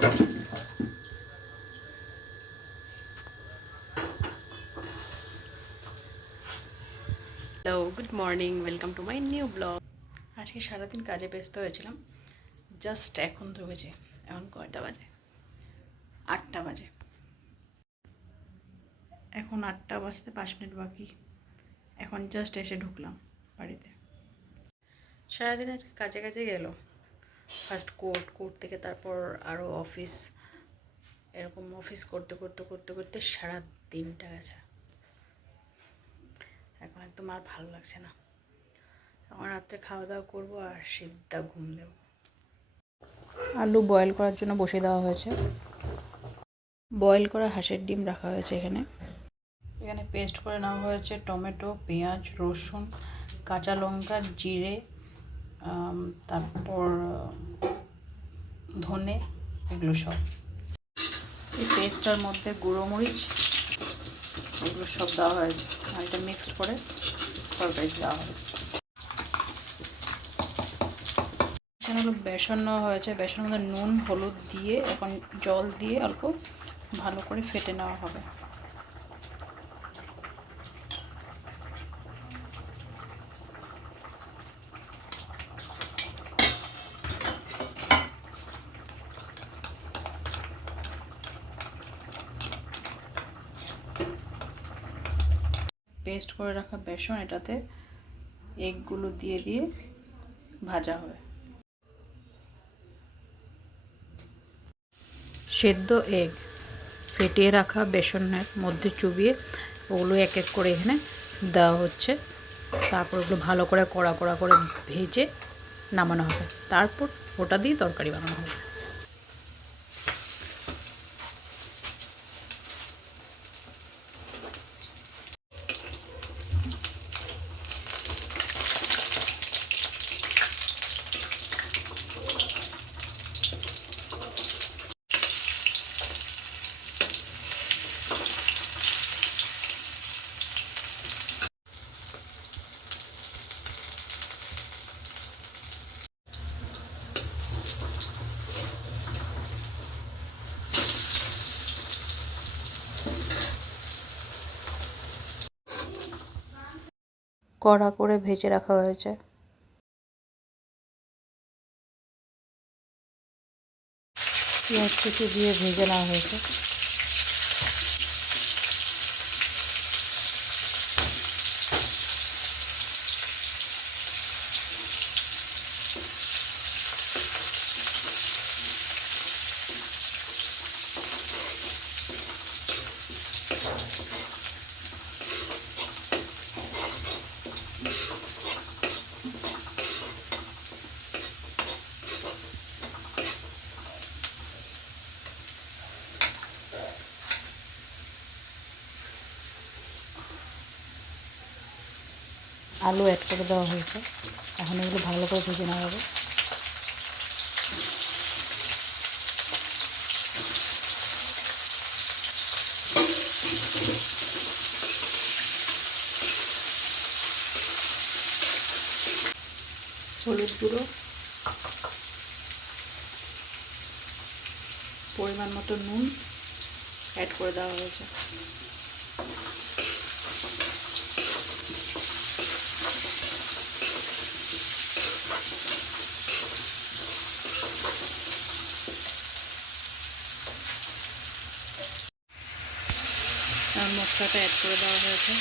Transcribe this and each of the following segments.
Hello, good morning, welcome to my new blog. আজকে সারাদিন কাজে ব্যস্ত হয়েছিলাম, জাস্ট এখন ঢুকেছি। এখন কয়টা বাজে? 8টা বাজে। এখন 8টা বাজতে 5 মিনিট বাকি। এখন জাস্ট এসে ঢুকলাম বাড়িতে। সারাদিন আজকে কাজে কাজে গেল। ফার্স্ট কোর্ট থেকে তারপর আরও অফিস, এরকম অফিস করতে করতে করতে করতে সারা দিনটা গেছে। এখন একদম আর ভালো লাগছে না। এখন রাত্রে খাওয়া দাওয়া করবো আর সিদ্ধা ঘুম দেবো। আলু বয়েল করার জন্য বসিয়ে দেওয়া হয়েছে। বয়েল করা হাঁসের ডিম রাখা হয়েছে এখানে। এখানে পেস্ট করে নেওয়া হয়েছে টমেটো, পেঁয়াজ, রসুন, কাঁচা লঙ্কা, জিরে, তারপর ধনে, এগুলো সব। এই পেস্টটার মধ্যে গুঁড়ো মরিচ এগুলো সব দেওয়া হয়েছে আর এটা মিক্সড করে তরকারি দেওয়া হয়েছে। এখানে হলো বেসন নেওয়া হয়েছে। বেসনের মধ্যে নুন হলুদ দিয়ে এখন জল দিয়ে অল্প ভালো করে ফেটে নেওয়া হবে। পেস্ট করে রাখা বেসন এটাতে এগগুলো দিয়ে দিয়ে ভাজা হবে। সেদ্ধ এগ ফেটিয়ে রাখা বেসনের মধ্যে চুবিয়ে ওগুলো এক এক করে এখানে দেওয়া হচ্ছে। তারপর ওগুলো ভালো করে কড়া কড়া করে ভেজে নামানো হবে। তারপর ওটা দিয়ে তরকারি বানানো হবে। কড়া করে ভেজে রাখা হয়েছে। পেঁয়াজ কুচি দিয়ে ভেজে নেওয়া হয়েছে। আলু অ্যাড করে দেওয়া হয়েছে। এখন এগুলো ভালো করে ভেজে নেওয়া হবে। হলুদ গুঁড়ো, পরিমাণ মতো নুন অ্যাড করে দেওয়া হয়েছে। মশলাটা অ্যাড করে দেওয়া হয়েছে।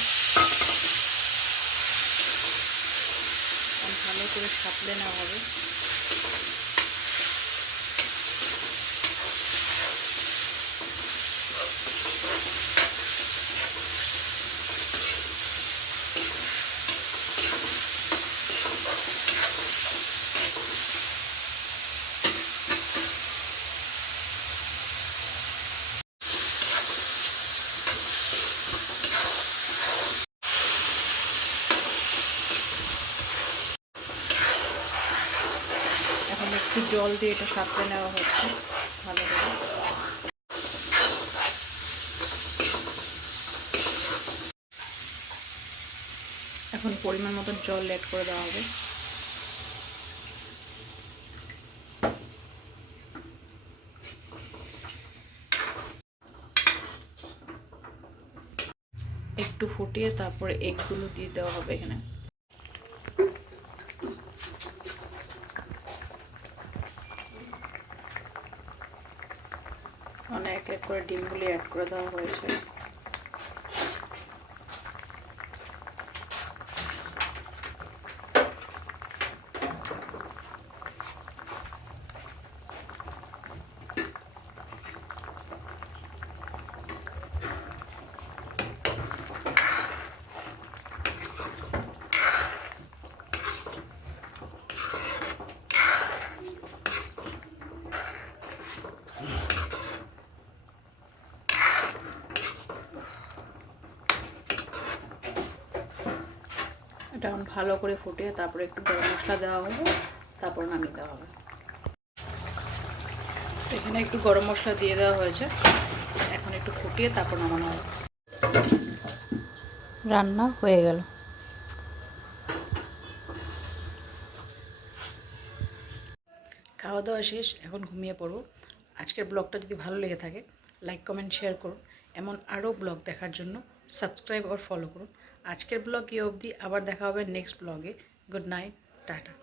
ভালো করে সাঁতলে নেওয়া হবে। এখন একটু জল দিয়ে এটা সাঁতলে নেওয়া হচ্ছে ভালো করে। এখন পরিমাণ মতো জল অ্যাড করে দেওয়া হবে। একটু ফুটিয়ে তারপরে এগগুলো দিয়ে দেওয়া হবে এখানে। মানে এক এক করে ডিমগুলি অ্যাড করে দেওয়া হয়েছে। এটা এখন ভালো করে ফুটিয়ে তারপরে একটু গরম মশলা দেওয়া হবে, তারপর নামিয়ে দেওয়া হবে। এখানে একটু গরম মশলা দিয়ে দেওয়া হয়েছে, এখন একটু ফুটিয়ে তারপর নামানো হবে। রান্না হয়ে গেল। খাওয়া দাওয়া শেষ, এখন ঘুমিয়ে পড়বো। আজকের ব্লগটা যদি ভালো লেগে থাকে লাইক কমেন্ট শেয়ার করুন। এমন আরও ব্লগ দেখার জন্য সাবস্ক্রাইব আর ফলো করুন। আজকের ব্লগ এই অবধি, আবার দেখা হবে নেক্সট ব্লগে। Good night, tata.